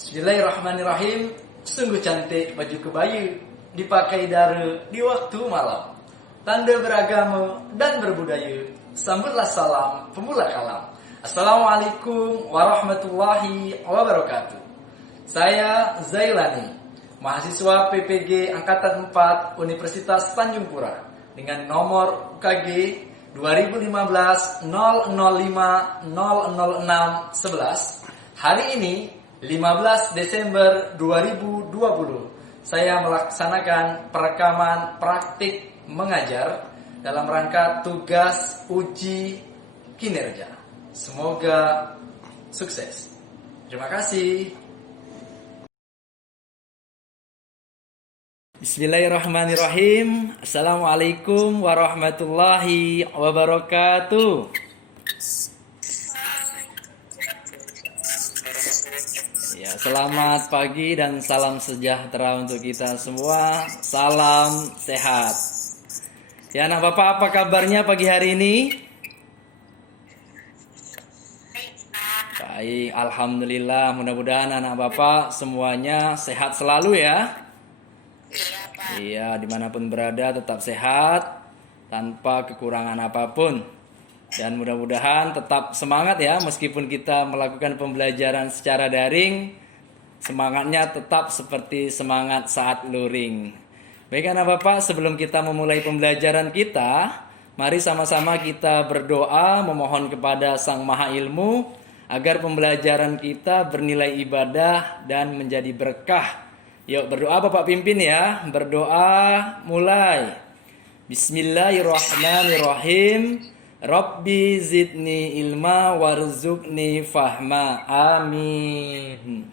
Bismillahirrahmanirrahim. Sungguh cantik baju kebaya dipakai dara di waktu malam. Tanda beragama dan berbudaya. Sambutlah salam pemula kalam. Assalamualaikum warahmatullahi wabarakatuh. Saya Zailani, mahasiswa PPG Angkatan 4 Universitas Tanjung Pura dengan nomor UKG 2015 005 006 11. Hari ini 15 Desember 2020 saya melaksanakan perekaman praktik mengajar dalam rangka tugas uji kinerja. Semoga sukses. Terima kasih. Bismillahirrahmanirrahim. Assalamualaikum warahmatullahi wabarakatuh. Ya, selamat pagi dan salam sejahtera untuk kita semua. Salam sehat. Ya, anak Bapak, apa kabarnya pagi hari ini? Baik, alhamdulillah. Mudah-mudahan anak Bapak semuanya sehat selalu ya. Iya, dimanapun berada tetap sehat tanpa kekurangan apapun. Dan mudah-mudahan tetap semangat ya, meskipun kita melakukan pembelajaran secara daring, semangatnya tetap seperti semangat saat luring. Baik anak Bapak, sebelum kita memulai pembelajaran kita, mari sama-sama kita berdoa memohon kepada Sang Maha Ilmu agar pembelajaran kita bernilai ibadah dan menjadi berkah. Yuk berdoa Bapak pimpin ya, berdoa mulai. Bismillahirrahmanirrahim. Rabbi zidni ilma warzuqni fahma. Amin.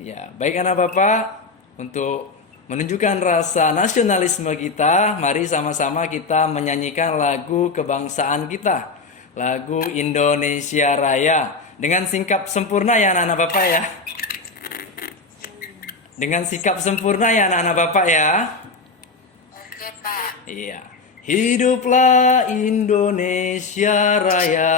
Ya, baik anak Bapak, untuk menunjukkan rasa nasionalisme kita, mari sama-sama kita menyanyikan lagu kebangsaan kita, lagu Indonesia Raya, dengan sikap sempurna ya anak-anak Bapak ya. Dengan sikap sempurna ya anak-anak Bapak ya. Oke, Pak. Iya. Hiduplah Indonesia Raya.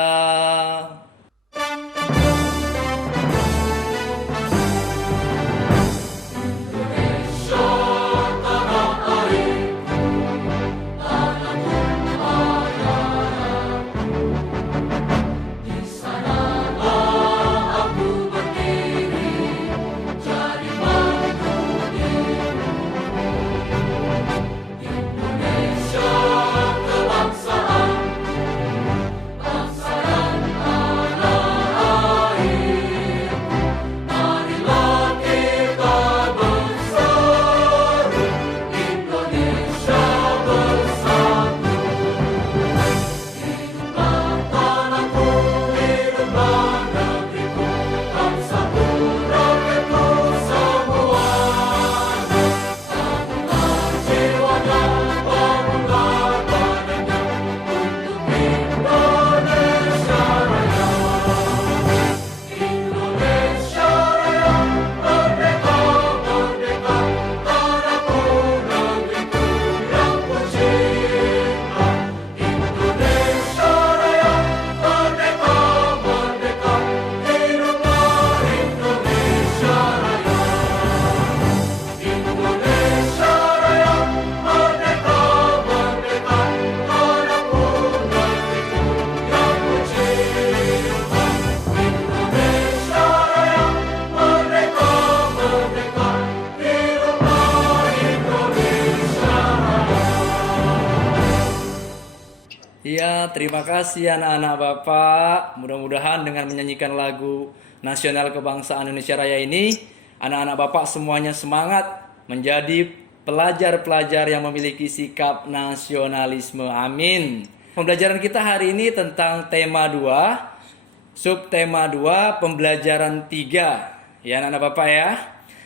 Ya, terima kasih anak-anak Bapak. Mudah-mudahan dengan menyanyikan lagu nasional kebangsaan Indonesia Raya ini, anak-anak Bapak semuanya semangat menjadi pelajar-pelajar yang memiliki sikap nasionalisme. Amin. Pembelajaran kita hari ini tentang tema 2, subtema 2, pembelajaran 3. Ya anak-anak Bapak ya.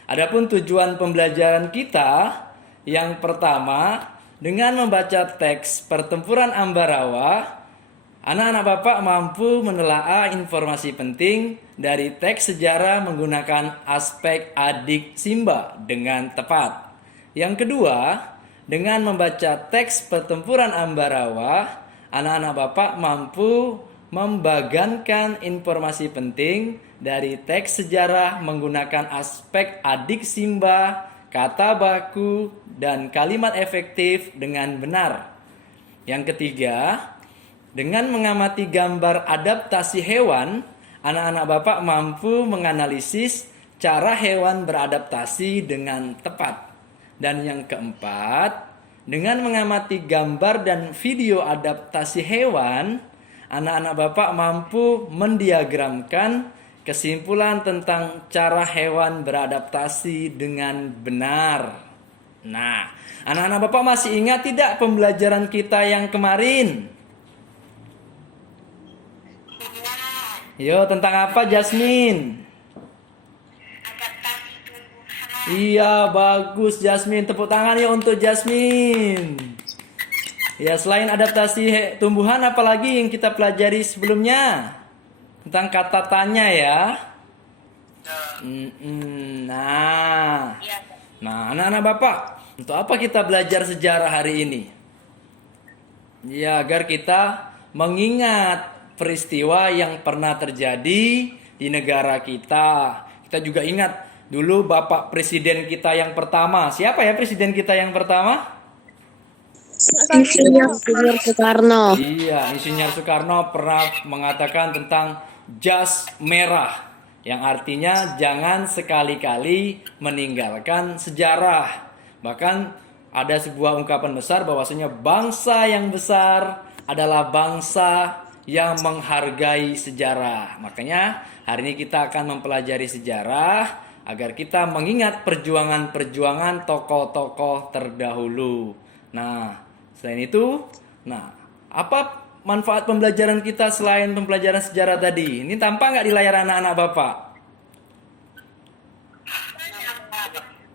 Adapun tujuan pembelajaran kita yang pertama, dengan membaca teks pertempuran Ambarawa, anak-anak Bapak mampu menelaah informasi penting dari teks sejarah menggunakan aspek adik Simba dengan tepat. Yang kedua, dengan membaca teks pertempuran Ambarawa, anak-anak Bapak mampu membagankan informasi penting dari teks sejarah menggunakan aspek adik simba, kata baku, dan kalimat efektif dengan benar. Yang ketiga, dengan mengamati gambar adaptasi hewan, anak-anak Bapak mampu menganalisis cara hewan beradaptasi dengan tepat. Dan yang keempat, dengan mengamati gambar dan video adaptasi hewan, anak-anak Bapak mampu mendiagramkan kesimpulan tentang cara hewan beradaptasi dengan benar. Nah, anak-anak Bapak masih ingat tidak pembelajaran kita yang kemarin? Yo, tentang apa, Jasmine? Adaptasi tumbuhan. Iya, bagus Jasmine. Tepuk tangan ya untuk Jasmine. Ya, selain adaptasi tumbuhan, apalagi yang kita pelajari sebelumnya? Tentang kata tanya ya. Nah, Iya. anak-anak Bapak, untuk apa kita belajar sejarah hari ini? Ya, agar kita mengingat peristiwa yang pernah terjadi di negara kita. Kita juga ingat dulu Bapak Presiden kita yang pertama. Siapa ya Presiden kita yang pertama? Insinyur Soekarno. Iya, Insinyur Soekarno pernah mengatakan tentang jas merah, yang artinya jangan sekali-kali meninggalkan sejarah. Bahkan ada sebuah ungkapan besar bahwasanya bangsa yang besar adalah bangsa yang menghargai sejarah. Makanya hari ini kita akan mempelajari sejarah agar kita mengingat perjuangan-perjuangan tokoh-tokoh terdahulu. Nah, selain itu, apa manfaat pembelajaran kita selain pembelajaran sejarah tadi? Ini tampak nggak di layar anak-anak Bapak?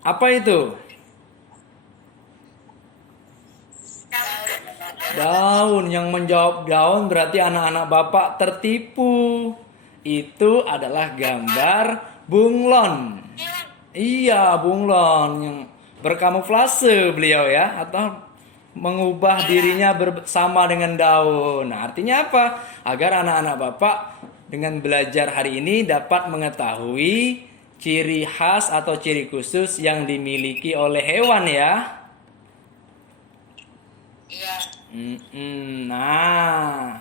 Apa itu? Daun. Yang menjawab daun berarti anak-anak Bapak tertipu. Itu adalah gambar bunglon. Iya, bunglon yang berkamuflase beliau ya, atau mengubah dirinya bersama dengan daun. Nah, artinya apa? Agar anak-anak Bapak dengan belajar hari ini dapat mengetahui ciri khas atau ciri khusus yang dimiliki oleh hewan ya. Iya. Nah,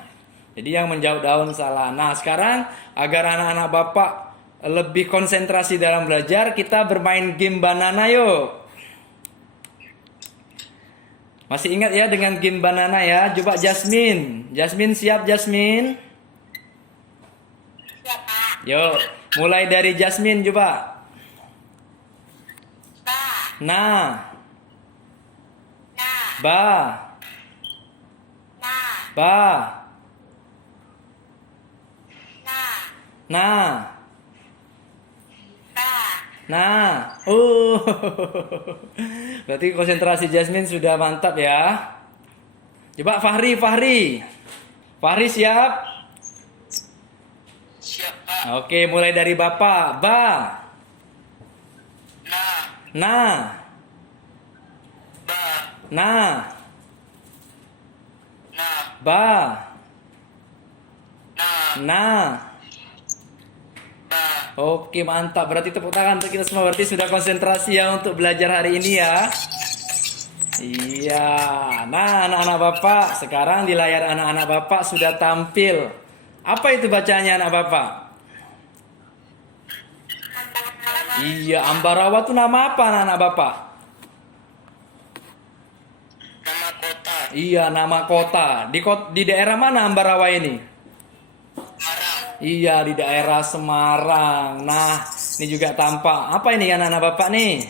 jadi yang menjawab daun salah. Nah, sekarang agar anak-anak Bapak lebih konsentrasi dalam belajar, kita bermain game banana yuk. Masih ingat ya dengan game banana ya? Coba Jasmine. Jasmine siap Jasmine? Siap, Pak. Yuk, mulai dari Jasmine coba. Ba. Nah, Nah. ba, Nah. ba, Nah. nah, Ba. nah. Berarti konsentrasi Jasmine sudah mantap ya. Coba Fahri. Fahri siap? Siap, Pak. Oke, mulai dari Bapak. Ba, Nah. nah, Ba. nah, Nah. ba, Nah. nah. Ba. Oke, mantap. Berarti tepuk tangan untuk kita semua. Berarti sudah konsentrasi ya untuk belajar hari ini ya. Iya. Nah, anak-anak Bapak, sekarang di layar anak-anak Bapak sudah tampil. Apa itu bacanya anak Bapak? Iya, Ambarawa itu nama apa anak-anak Bapak? Nama kota. Iya, nama kota. Di daerah mana Ambarawa ini? Semarang. Iya, di daerah Semarang. Nah, ini juga tampak. Apa ini anak-anak Bapak nih?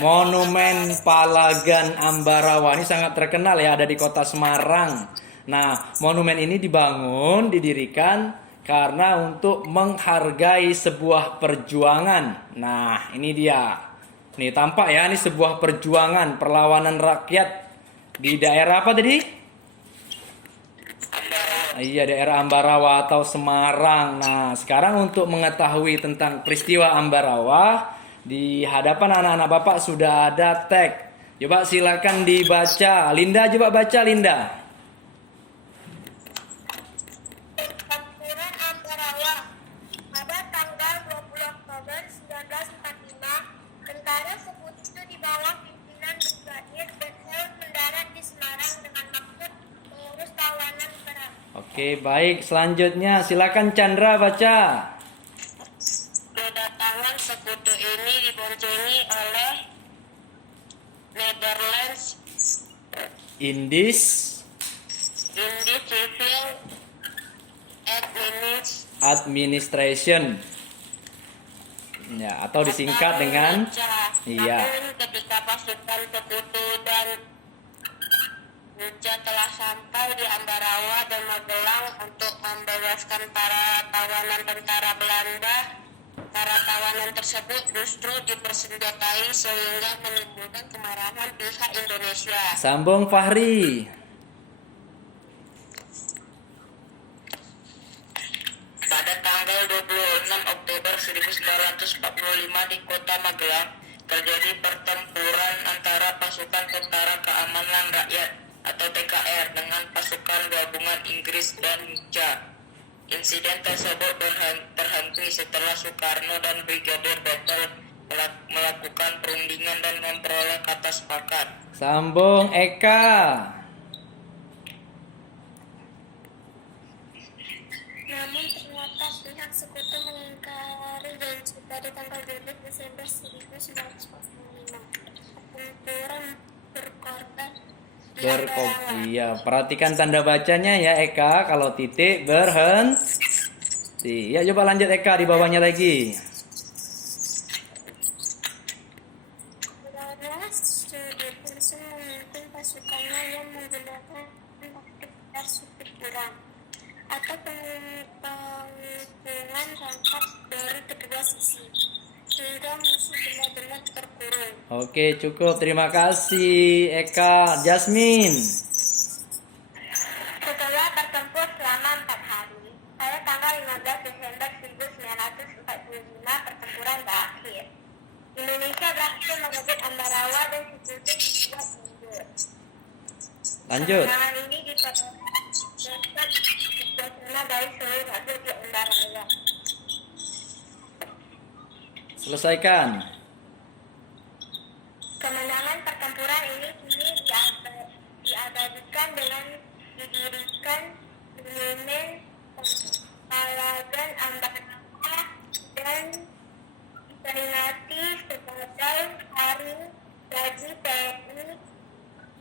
Monumen Palagan Ambarawa. Ini sangat terkenal ya, ada di kota Semarang. Nah, monumen ini didirikan karena untuk menghargai sebuah perjuangan. Nah, ini dia. Nih tampak ya, ini sebuah perjuangan perlawanan rakyat di daerah apa tadi? Iya, daerah Ambarawa atau Semarang. Nah, sekarang untuk mengetahui tentang peristiwa Ambarawa, di hadapan anak-anak Bapak sudah ada teks. Coba silakan dibaca. Linda, coba baca Linda. 1945, tentara sekutu di bawah pimpinan Brigadir Berhel mendarat di Semarang dengan maksud mengurus tawanan perang. Oke, baik. Selanjutnya silakan Chandra baca. Kedatangan sekutu ini diboncengi oleh Netherlands Indies Civil Administration. Ya, atau disingkat dengan iya. Namun ketika pasukan sekutu dan Nuca telah sampai di Ambarawa dan Magelang untuk membebaskan para tawanan tentara Belanda, para tawanan tersebut justru dipersenjatai sehingga menimbulkan kemarahan pihak Indonesia. Sambung Fahri. Pada tanggal 26 Oktober 1945 di kota Magelang terjadi pertempuran antara pasukan Tentara Keamanan Rakyat atau TKR dengan pasukan gabungan Inggris dan Nuca. Insiden tersebut terhenti setelah Soekarno dan Brigadir Berhel melakukan perundingan dan memperoleh kata sepakat. Sambung Eka. Namun ternyata pihak sekutu mengingkari janji pada tanggal 12 Desember 1945. Pertempuran berkorban di Ambarawa. Iya, perhatikan tanda bacanya ya Eka. Kalau titik berhenti. Ya, coba lanjut Eka di bawahnya lagi. Laras Sudirman memimpin pasukannya yang menggunakan taktik persupiran atau pengumpulkan rangkap dari kedua sisi sehingga musuh benar-benar terkurung. Oke, cukup. Terima kasih Eka. Jasmine. Setelah bertempur selama 4 hari, pada tanggal 15 Desember 1945 pertempuran berakhir. Indonesia berhasil merebut Ambarawa dan sekutu dibuat mundur. Lanjut. Kemenangan ini diperoleh berkat kerjasama dari seluruh rakyat di Ambarawa. Selesaikan. Kemenangan pertempuran ini kini diabadikan dengan didirikan monumen Palagan Ambarawa dan diperingati sebagai Hari Jadi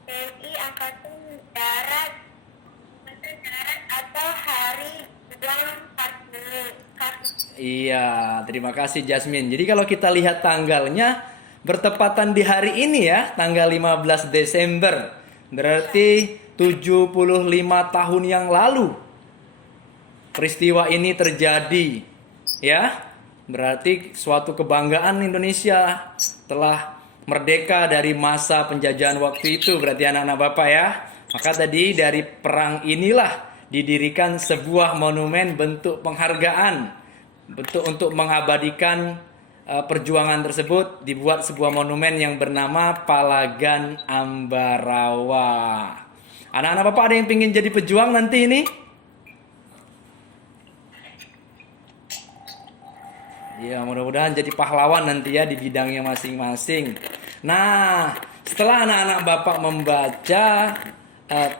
TNI Angkatan Darat atau Hari Juang Kartini. Iya, terima kasih Jasmine. Jadi kalau kita lihat tanggalnya bertepatan di hari ini ya, tanggal 15 Desember. Berarti 75 tahun yang lalu peristiwa ini terjadi. Ya, berarti suatu kebanggaan Indonesia telah merdeka dari masa penjajahan waktu itu. Berarti anak-anak Bapak ya. Maka tadi dari perang inilah didirikan sebuah monumen bentuk penghargaan, bentuk untuk mengabadikan perjuangan tersebut. Dibuat sebuah monumen yang bernama Palagan Ambarawa. Anak-anak Bapak ada yang ingin jadi pejuang nanti ini? Ya, mudah-mudahan jadi pahlawan nanti ya di bidangnya masing-masing. Nah, setelah anak-anak Bapak membaca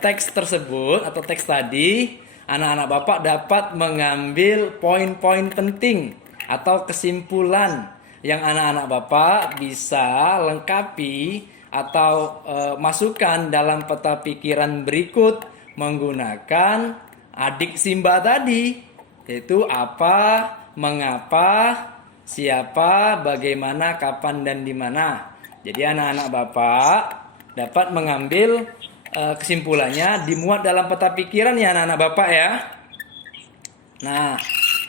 teks tersebut atau teks tadi, anak-anak Bapak dapat mengambil poin-poin penting atau kesimpulan yang anak-anak Bapak bisa lengkapi atau masukkan dalam peta pikiran berikut menggunakan adik Simba tadi, yaitu apa, mengapa, siapa, bagaimana, kapan, dan di mana. Jadi anak-anak Bapak dapat mengambil kesimpulannya dimuat dalam peta pikiran ya anak-anak Bapak ya. Nah,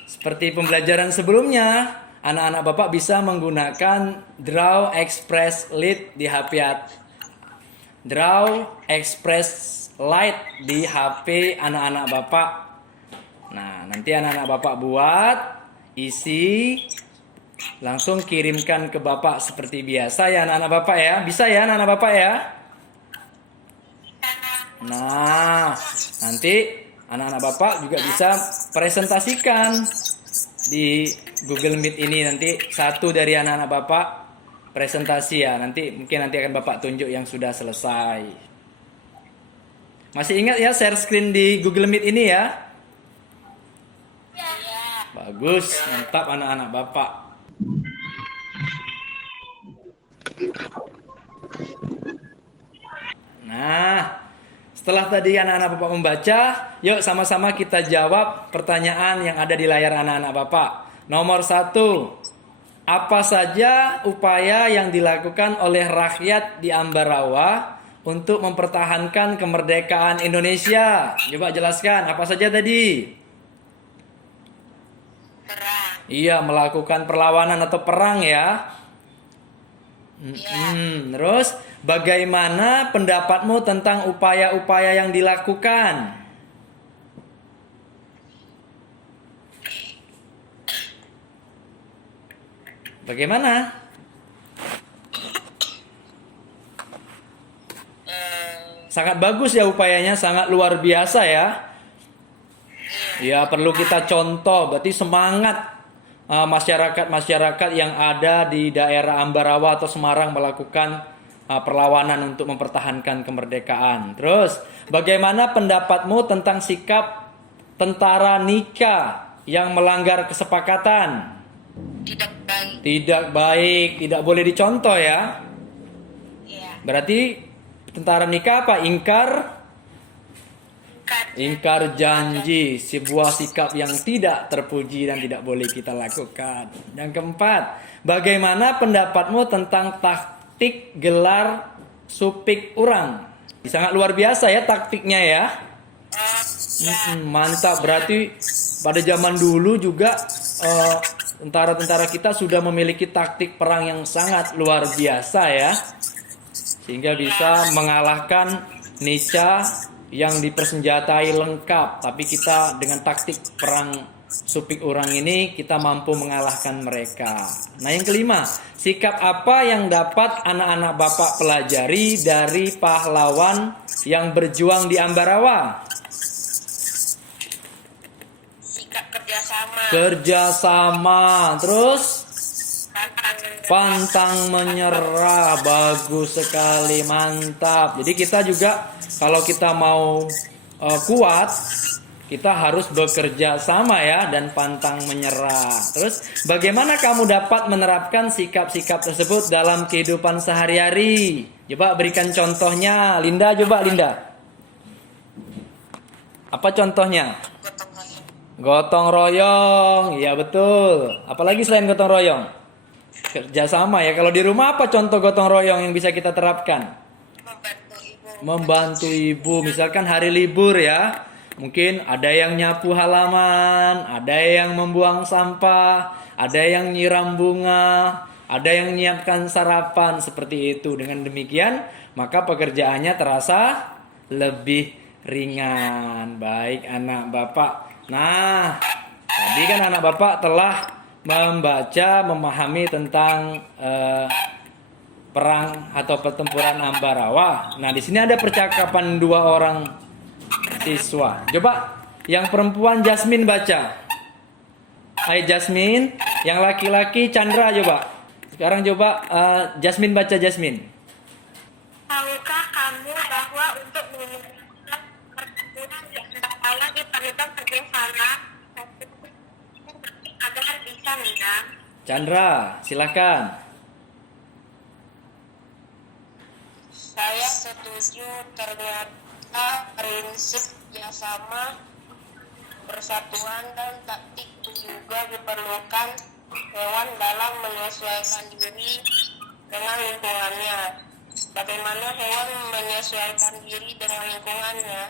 seperti pembelajaran sebelumnya, anak-anak Bapak bisa menggunakan Draw Express Lite di HP Draw Express Lite di HP anak-anak Bapak. Nah, nanti anak-anak Bapak buat, isi, langsung kirimkan ke Bapak seperti biasa ya anak-anak Bapak ya. Bisa ya anak-anak Bapak ya? Nah, nanti anak-anak Bapak juga bisa presentasikan di Google Meet ini. Nanti satu dari anak-anak Bapak presentasi ya. Nanti akan Bapak tunjuk yang sudah selesai. Masih ingat ya share screen di Google Meet ini ya? Ya. Bagus, mantap anak-anak Bapak. Nah, setelah tadi anak-anak Bapak membaca, yuk sama-sama kita jawab pertanyaan yang ada di layar anak-anak Bapak. Nomor 1, apa saja upaya yang dilakukan oleh rakyat di Ambarawa untuk mempertahankan kemerdekaan Indonesia? Coba jelaskan, apa saja tadi? Perang. Iya, melakukan perlawanan atau perang ya. Terus, bagaimana pendapatmu tentang upaya-upaya yang dilakukan? Bagaimana? Sangat bagus ya upayanya, sangat luar biasa ya. Ya, perlu kita contoh, berarti semangat masyarakat-masyarakat yang ada di daerah Ambarawa atau Semarang melakukan perlawanan untuk mempertahankan kemerdekaan. Terus, bagaimana pendapatmu tentang sikap tentara Nika yang melanggar kesepakatan? Tidak baik. Tidak baik, tidak boleh dicontoh ya. Ya. Berarti tentara Nika apa? Ingkar janji, sebuah sikap yang tidak terpuji dan tidak boleh kita lakukan. Yang keempat, bagaimana pendapatmu tentang taktik gelar supik urang? Sangat luar biasa ya taktiknya ya. Mantap, berarti pada zaman dulu juga tentara-tentara kita sudah memiliki taktik perang yang sangat luar biasa ya. Sehingga bisa mengalahkan Nica yang dipersenjatai lengkap, tapi kita dengan taktik perang supik urang ini kita mampu mengalahkan mereka. Nah, yang kelima, sikap apa yang dapat anak-anak Bapak pelajari dari pahlawan yang berjuang di Ambarawa? Sikap kerjasama. Kerjasama, terus pantang menyerah, bagus sekali, mantap. Jadi kita juga kalau kita mau kuat, kita harus bekerja sama ya dan pantang menyerah. Terus bagaimana kamu dapat menerapkan sikap-sikap tersebut dalam kehidupan sehari-hari? Coba berikan contohnya, Linda. Coba Linda. Apa contohnya? Gotong royong. Gotong royong, iya betul. Apalagi selain gotong royong? Kerjasama ya. Kalau di rumah apa contoh gotong royong yang bisa kita terapkan? Membantu ibu. Membantu ibu, misalkan hari libur ya, mungkin ada yang nyapu halaman, ada yang membuang sampah, ada yang nyiram bunga, ada yang menyiapkan sarapan, seperti itu. Dengan demikian maka pekerjaannya terasa lebih ringan. Baik anak Bapak. Nah, tadi kan anak Bapak telah membaca, memahami tentang perang atau pertempuran Ambarawa. Nah, di sini ada percakapan dua orang siswa. Coba yang perempuan Jasmine baca. Hai Jasmine, yang laki-laki Chandra coba. Sekarang coba Jasmine baca Jasmine. Tahukah kamu bahwa untuk memenangkan pertempuran di antara diperlukan kerjasama agar bisa menang? Chandra, silakan. Saya setuju, ternyata prinsip yang sama, persatuan dan taktik juga diperlukan hewan dalam menyesuaikan diri dengan lingkungannya. Bagaimana hewan menyesuaikan diri dengan lingkungannya?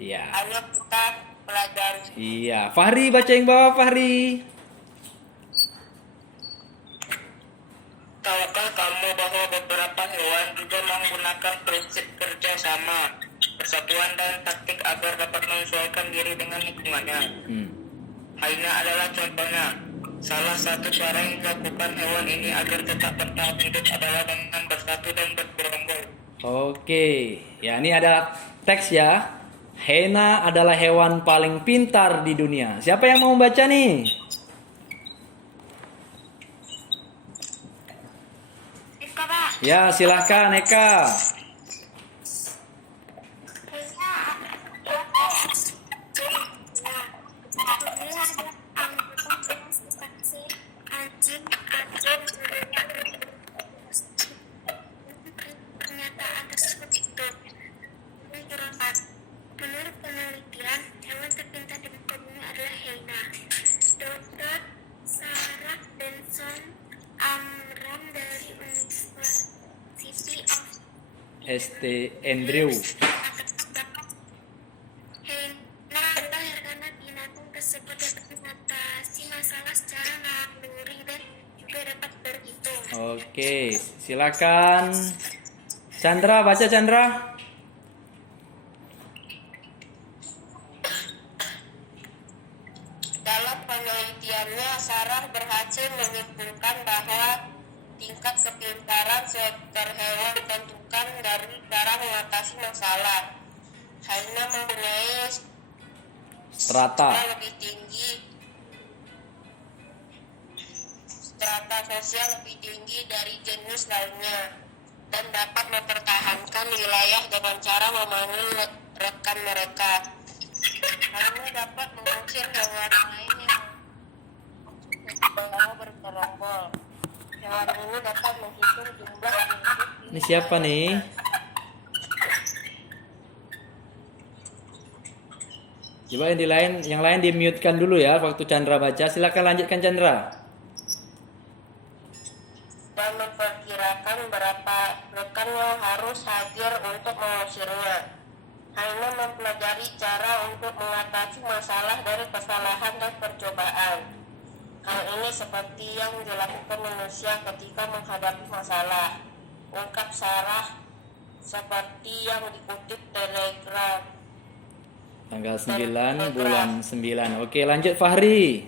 Iya. Ayo kita pelajari. Iya, Fahri baca yang bawah Fahri. Tahukah kamu bahwa beberapa hewan juga menggunakan prinsip kerjasama, persatuan dan taktik agar dapat menyesuaikan diri dengan lingkungannya? Hyena adalah contohnya. Salah satu cara yang dilakukan hewan ini agar tetap bertahan hidup adalah dengan bersatu dan bergerombol. Oke, ya ini ada teks ya. Hyena adalah hewan paling pintar di dunia. Siapa yang mau membaca nih? Ya, silahkan Eka. Pernyataan tersebut itu menurut penelitian, hewan terpintar di muka bumi adalah hyena. Dr. Sarah Benson Amram dari University of ST Andrew. Hyena adalah karena binatang tersebut dapat mengatasi masalah secara naluri dan juga dapat berhitung. Oke, silakan. Chandra, baca Chandra. Dalam penelitiannya, Sarah berhasil menyimpulkan bahwa tingkat kepintaran seekor hewan ditentukan dari cara mengatasi masalah. Hyena mempunyai Strata. strata sosial lebih tinggi dari jenis lainnya dan dapat mempertahankan wilayah dengan cara memanggil rekan mereka. Hyena dapat mengusir hewan lain yang membawa bergerombol. Hewan ini dapat menghitung jumlah individ. Ini siapa nih? Coba yang lain di-mute-kan dulu ya waktu Chandra baca. Silakan lanjutkan Chandra. Dan memperkirakan berapa rekan yang harus hadir untuk mengusirnya. Hyena mempelajari cara untuk mengatasi masalah dari kesalahan dan percobaan. Hal ini seperti yang dilakukan manusia ketika menghadapi masalah. Ungkap Sarah seperti yang dikutip Telegram. Tanggal 9 bulan 9. Oke, lanjut Fahri.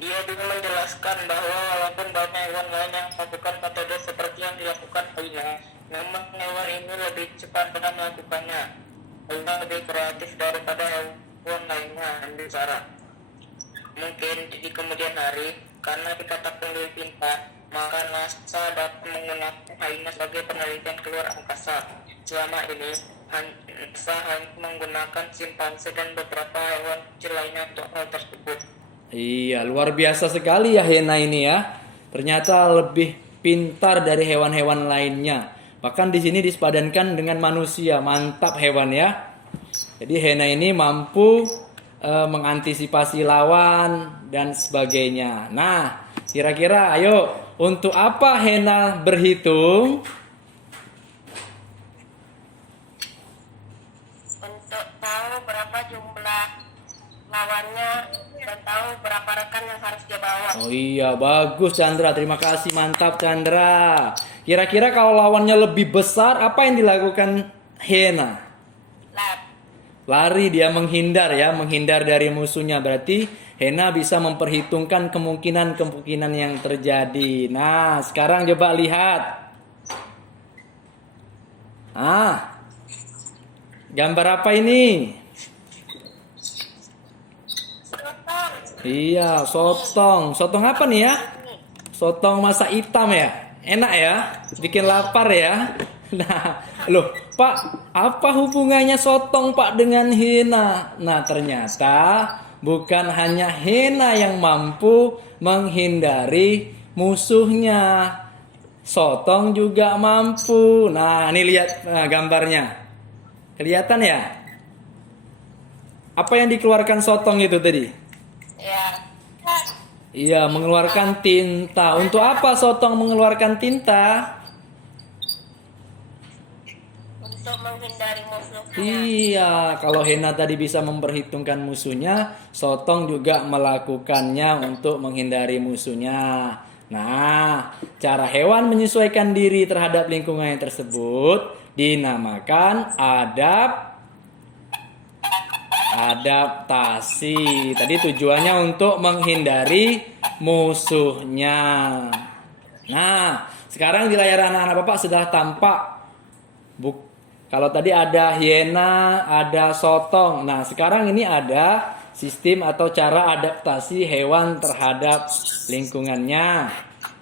Dia juga menjelaskan bahwa walaupun banyak hewan lain yang melakukan metode seperti yang dilakukan hyena, namun hewan ini lebih cepat dalam melakukannya. Hyena lebih kreatif daripada hewan lainnya, ambil Sarah. Mungkin di kemudian hari, karena dikatakan lebih pintar, maka NASA dapat menggunakan hyena sebagai penelitian keluar angkasa. Selama ini, NASA hanya menggunakan simpanse dan beberapa hewan kecil lainnya untuk hal tersebut. Iya, luar biasa sekali ya hyena ini ya. Ternyata lebih pintar dari hewan-hewan lainnya. Bahkan di sini disepadankan dengan manusia. Mantap hewan ya. Jadi hyena ini mampu mengantisipasi lawan dan sebagainya. Nah, kira-kira ayo, untuk apa hyena berhitung? Untuk tahu berapa jumlah lawannya dan tahu berapa rekan yang harus dia bawa. Oh iya, bagus Chandra. Terima kasih, mantap Chandra. Kira-kira kalau lawannya lebih besar, apa yang dilakukan hyena? Lari, dia menghindar ya, menghindar dari musuhnya. Berarti hyena bisa memperhitungkan kemungkinan-kemungkinan yang terjadi. Nah, sekarang coba lihat. Gambar apa ini? Iya, sotong. Sotong apa nih ya? Sotong masak hitam ya? Enak ya? Bikin lapar ya? Nah, loh, Pak, apa hubungannya sotong Pak dengan hyena? Nah, ternyata bukan hanya hyena yang mampu menghindari musuhnya. Sotong juga mampu. Nah, ini lihat gambarnya. Kelihatan ya? Apa yang dikeluarkan sotong itu tadi? Ya. Iya, mengeluarkan tinta. Untuk apa sotong mengeluarkan tinta? Untuk menghindari musuhnya. Iya, kalau hyena tadi bisa memperhitungkan musuhnya, sotong juga melakukannya untuk menghindari musuhnya. Nah, cara hewan menyesuaikan diri terhadap lingkungan tersebut dinamakan adaptasi. Tadi tujuannya untuk menghindari musuhnya. Nah, sekarang di layar anak-anak Bapak sudah tampak kalau tadi ada hyena, ada sotong. Nah, sekarang ini ada sistem atau cara adaptasi hewan terhadap lingkungannya.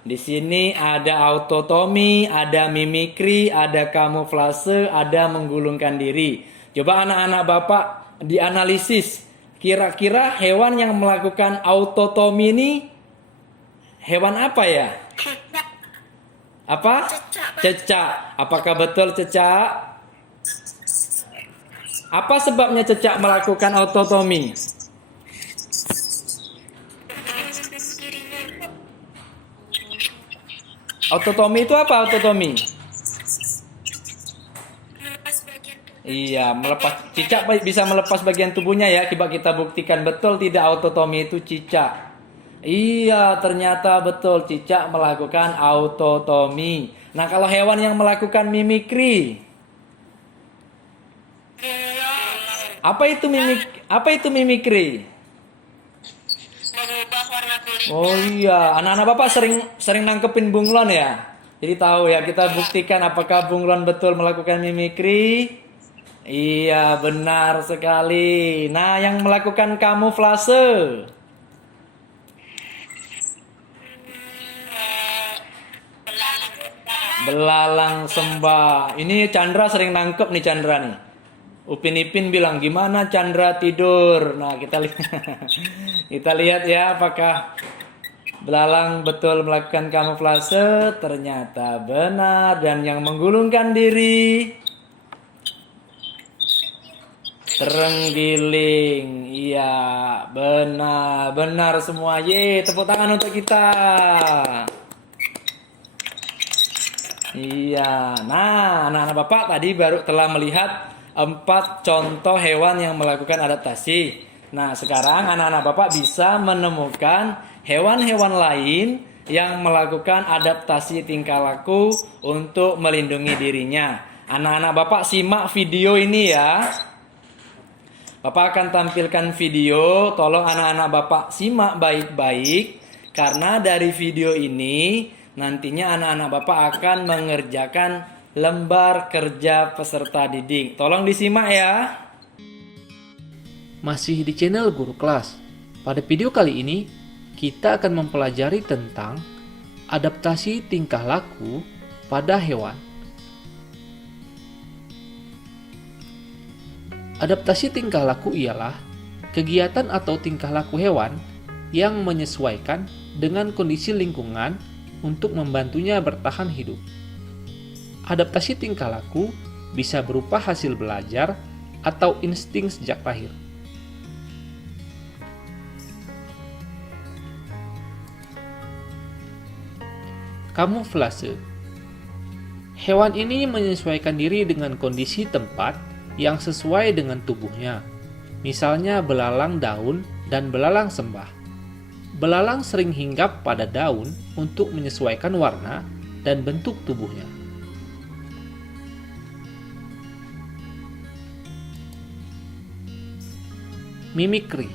Di sini ada autotomi, ada mimikri, ada kamuflase, ada menggulungkan diri. Coba anak-anak Bapak dianalisis. Kira-kira hewan yang melakukan autotomi ini hewan apa ya? Cicak. Apa? Cecak. Apakah betul cecak? Apa sebabnya cecak melakukan autotomi? Autotomi itu apa autotomi? Melepas bagian tubuh. Iya, cicak bisa melepas bagian tubuhnya ya. Coba kita buktikan betul tidak autotomi itu cicak. Iya, ternyata betul cicak melakukan autotomi. Nah, kalau hewan yang melakukan mimikri, apa itu mimikri? Mengubah warna kulit. Oh iya, anak-anak Bapak sering nangkepin bunglon ya. Jadi tahu ya, kita buktikan apakah bunglon betul melakukan mimikri. Iya, benar sekali. Nah, yang melakukan kamuflase. Belalang sembah. Ini Chandra sering nangkep nih Chandra nih. Upin Ipin bilang gimana Chandra tidur. Nah kita lihat kita lihat ya apakah belalang betul melakukan kamuflase. Ternyata benar. Dan yang menggulungkan diri terenggiling. Iya benar semua. Ye, tepuk tangan untuk kita. Iya, nah anak-anak Bapak tadi baru telah melihat 4 contoh hewan yang melakukan adaptasi. Nah sekarang anak-anak Bapak bisa menemukan hewan-hewan lain yang melakukan adaptasi tingkah laku untuk melindungi dirinya. Anak-anak Bapak simak video ini ya. Bapak akan tampilkan video, tolong anak-anak Bapak simak baik-baik. Karena dari video ini nantinya anak-anak Bapak akan mengerjakan lembar kerja peserta didik. Tolong disimak ya. Masih di channel Guru Kelas. Pada video kali ini, kita akan mempelajari tentang adaptasi tingkah laku pada hewan. Adaptasi tingkah laku ialah kegiatan atau tingkah laku hewan yang menyesuaikan dengan kondisi lingkungan untuk membantunya bertahan hidup. Adaptasi tingkah laku bisa berupa hasil belajar atau insting sejak lahir. Kamuflase. Hewan ini menyesuaikan diri dengan kondisi tempat yang sesuai dengan tubuhnya. Misalnya belalang daun dan belalang sembah. Belalang sering hinggap pada daun untuk menyesuaikan warna dan bentuk tubuhnya. Mimikri.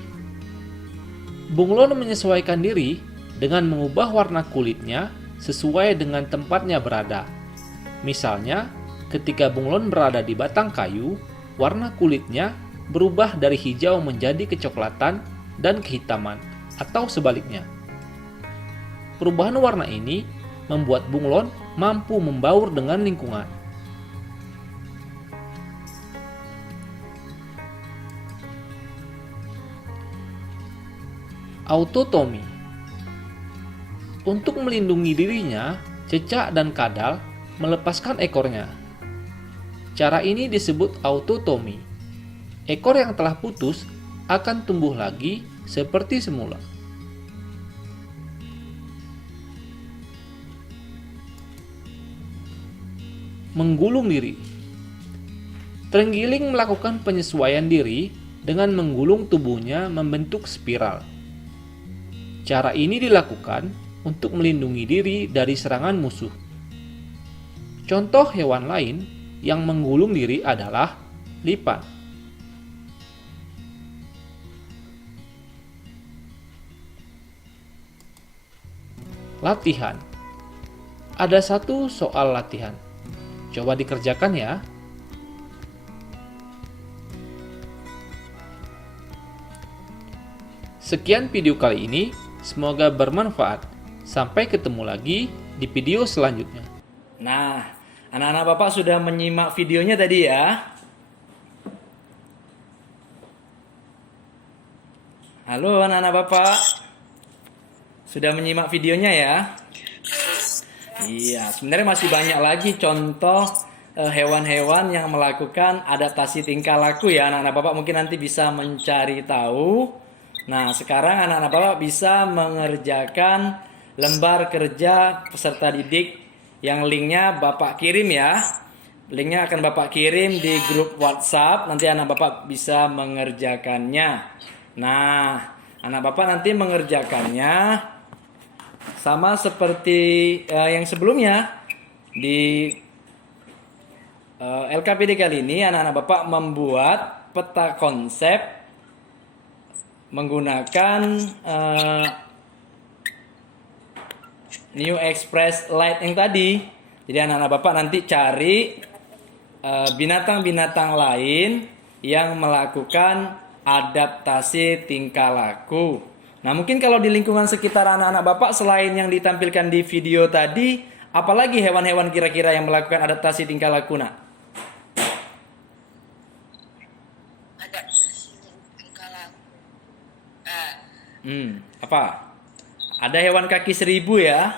Bunglon menyesuaikan diri dengan mengubah warna kulitnya sesuai dengan tempatnya berada. Misalnya, ketika bunglon berada di batang kayu, warna kulitnya berubah dari hijau menjadi kecoklatan dan kehitaman, atau sebaliknya. Perubahan warna ini membuat bunglon mampu membaur dengan lingkungan. Autotomi. Untuk melindungi dirinya, cecak dan kadal melepaskan ekornya. Cara ini disebut autotomi. Ekor yang telah putus akan tumbuh lagi seperti semula. Menggulung diri. Terenggiling melakukan penyesuaian diri dengan menggulung tubuhnya membentuk spiral. Cara ini dilakukan untuk melindungi diri dari serangan musuh. Contoh hewan lain yang menggulung diri adalah lipan. Latihan. Ada satu soal latihan. Coba dikerjakan ya. Sekian video kali ini, semoga bermanfaat. Sampai ketemu lagi di video selanjutnya. Nah, anak-anak Bapak sudah menyimak videonya tadi ya? Halo anak-anak Bapak. Sudah menyimak videonya ya? Iya, sebenarnya masih banyak lagi contoh hewan-hewan yang melakukan adaptasi tingkah laku ya anak-anak Bapak. Mungkin nanti bisa mencari tahu. Nah, sekarang anak-anak Bapak bisa mengerjakan lembar kerja peserta didik yang linknya Bapak kirim ya. Linknya akan Bapak kirim di grup WhatsApp. Nanti anak Bapak bisa mengerjakannya. Nah, anak Bapak nanti mengerjakannya sama seperti yang sebelumnya. Di LKPD kali ini anak-anak Bapak membuat peta konsep menggunakan New Express Lite yang tadi. Jadi anak-anak Bapak nanti cari binatang-binatang lain yang melakukan adaptasi tingkah laku. Nah, mungkin kalau di lingkungan sekitar anak-anak Bapak selain yang ditampilkan di video tadi, apalagi hewan-hewan kira-kira yang melakukan adaptasi tingkah laku, nak? Apa? Ada hewan kaki 1000 ya?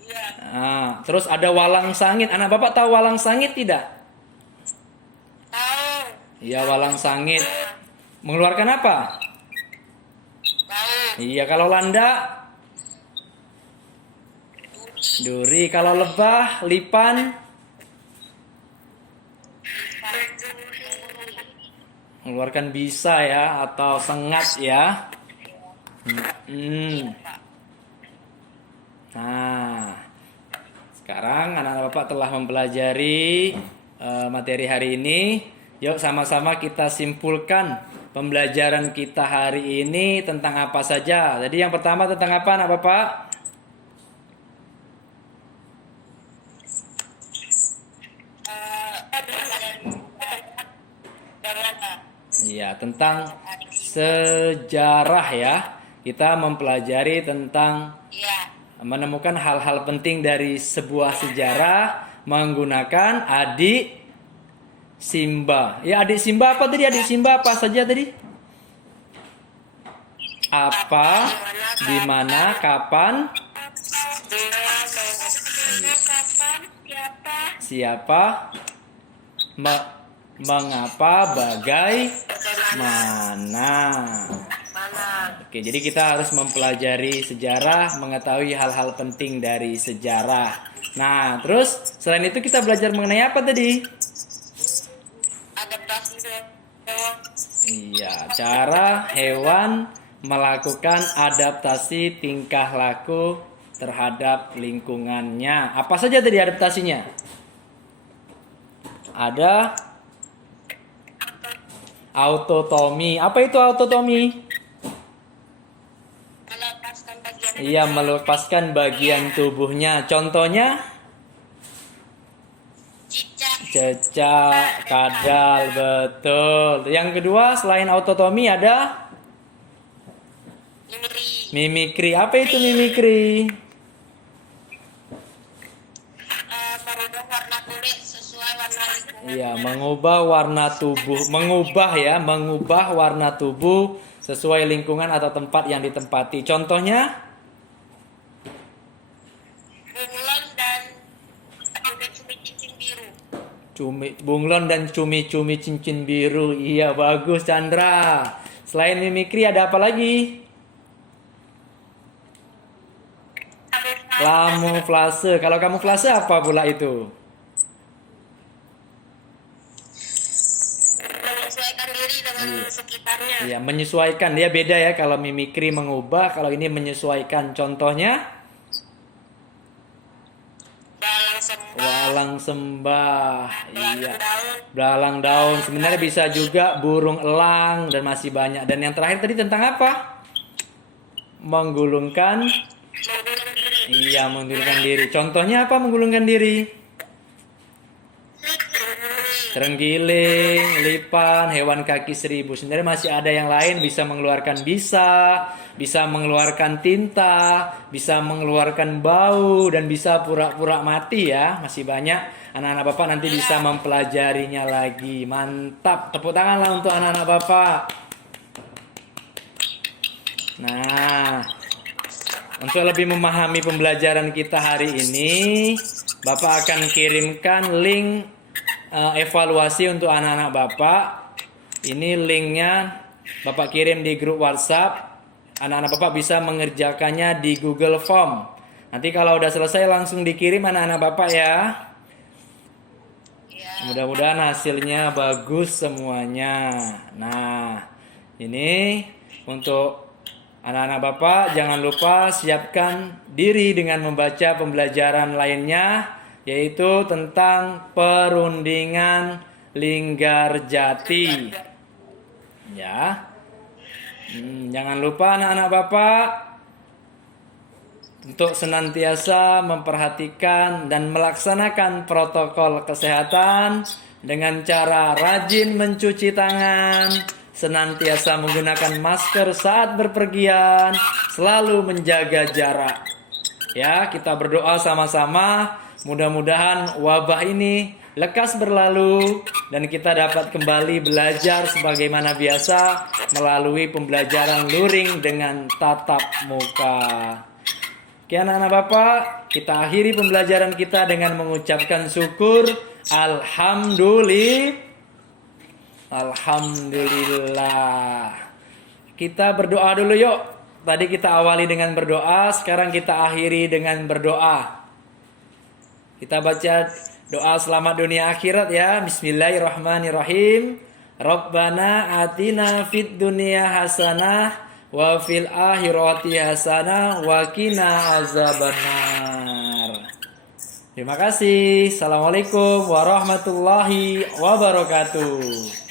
Iya. Nah, terus ada walang sangit. Anak Bapak tahu walang sangit tidak? Tahu. Iya, walang sangit. Mengeluarkan apa? Tahu. Iya, kalau landak? Duri. Kalau lebah, lipan? Mengeluarkan bisa ya, atau sengat ya. Nah, sekarang anak-anak Bapak telah mempelajari materi hari ini. Yuk sama-sama kita simpulkan pembelajaran kita hari ini tentang apa saja. Jadi yang pertama tentang apa anak Bapak? Iya, tentang sejarah ya. Kita mempelajari tentang menemukan hal-hal penting dari sebuah sejarah menggunakan adik Simba. Ya, adik Simba apa tadi? Adik Simba apa saja tadi? Apa, di mana, kapan, siapa, mengapa, bagaimana. Oke, jadi kita harus mempelajari sejarah, mengetahui hal-hal penting dari sejarah. Nah, terus selain itu kita belajar mengenai apa tadi? Adaptasi hewan. Iya, cara hewan melakukan adaptasi tingkah laku terhadap lingkungannya. Apa saja tadi adaptasinya? Ada autotomi. Apa itu autotomi? Melepaskan bagian Iya, melepaskan bagian tubuhnya. Contohnya? Cecak, kadal, betul. Yang kedua, selain autotomi ada mimikri. Apa itu mimikri? merubah warna kulit sesuai warna lingkungan. Iya, mengubah warna tubuh. Mengubah warna tubuh sesuai lingkungan atau tempat yang ditempati. Contohnya? Bunglon dan cumi-cumi cincin biru. Bunglon dan cumi-cumi cincin biru. Iya, bagus Chandra. Selain mimikri ada apa lagi? Kamuflase. Kalau kamuflase apa pula itu? Menyesuaikan diri dengan sekitarnya. Iya, menyesuaikan. Dia beda ya, kalau mimikri mengubah, kalau ini menyesuaikan. Contohnya? Walang sembah. Iya. Belalang daun. Sebenarnya bisa juga burung elang dan masih banyak. Dan yang terakhir tadi tentang apa? Menggulungkan. Iya, menggulungkan diri. Contohnya apa menggulungkan diri? terenggiling, lipan, hewan kaki seribu. Sebenarnya masih ada yang lain, bisa mengeluarkan bisa mengeluarkan tinta, bisa mengeluarkan bau, dan bisa pura-pura mati ya. Masih banyak. Anak-anak Bapak nanti bisa mempelajarinya lagi. Mantap. Tepuk tanganlah untuk anak-anak Bapak. Nah, untuk lebih memahami pembelajaran kita hari ini, Bapak akan kirimkan link evaluasi untuk anak-anak Bapak. Ini linknya Bapak kirim di grup WhatsApp. Anak-anak Bapak bisa mengerjakannya di Google Form. Nanti kalau udah selesai langsung dikirim anak-anak Bapak ya. Mudah-mudahan hasilnya bagus semuanya. Nah, ini untuk anak-anak Bapak, jangan lupa siapkan diri dengan membaca pembelajaran lainnya, yaitu tentang perundingan Linggarjati. Ya. Jangan lupa anak-anak Bapak untuk senantiasa memperhatikan dan melaksanakan protokol kesehatan dengan cara rajin mencuci tangan, senantiasa menggunakan masker saat berpergian, selalu menjaga jarak. Ya, kita berdoa sama-sama, mudah-mudahan wabah ini lekas berlalu dan kita dapat kembali belajar sebagaimana biasa melalui pembelajaran luring dengan tatap muka. Oke anak-anak Bapak, kita akhiri pembelajaran kita dengan mengucapkan syukur. Alhamdulillah. Kita berdoa dulu yuk. Tadi kita awali dengan berdoa, sekarang kita akhiri dengan berdoa. Kita baca doa selamat dunia akhirat ya. Bismillahirrahmanirrahim. Rabbana atina fid dunya hasanah wa fil akhirati hasanah wa qina azabannar. Terima kasih. Assalamualaikum warahmatullahi wabarakatuh.